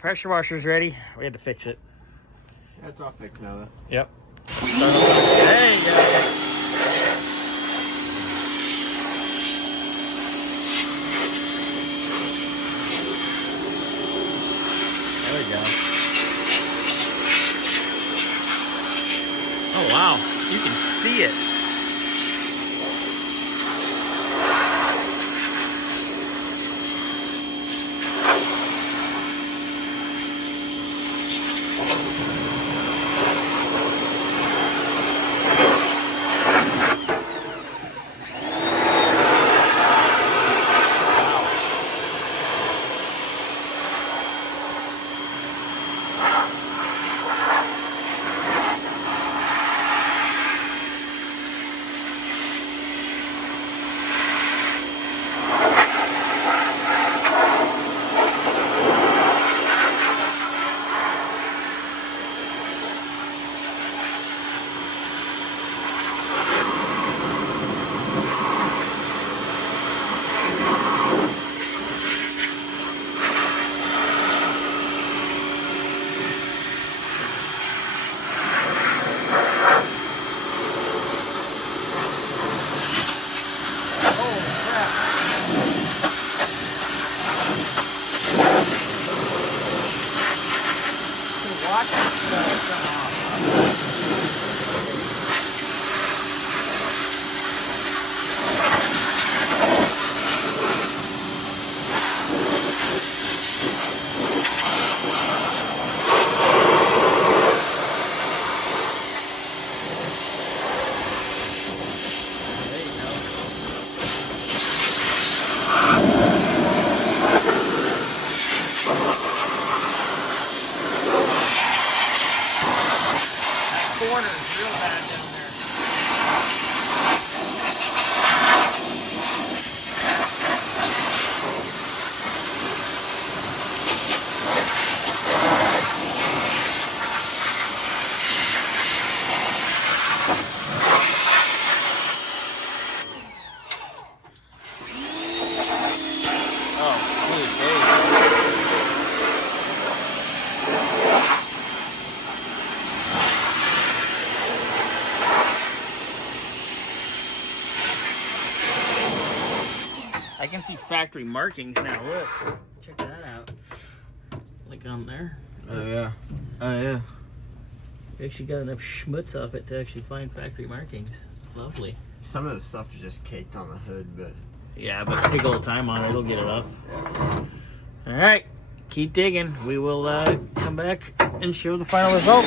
pressure washer's ready. We had to fix it. That's all fixed now, though. Yep. There you go. There we go. Oh, wow. You can see it. Corners real bad down there. Oh, dude, there you go. I can see factory markings now. Look, check that out. Like on there. Oh, yeah. Oh, yeah. We actually got enough schmutz off it to actually find factory markings. Lovely. Some of the stuff is just caked on the hood, but... Yeah, but take a little time on it. It'll get it up. All right. Keep digging. We will come back and show the final result.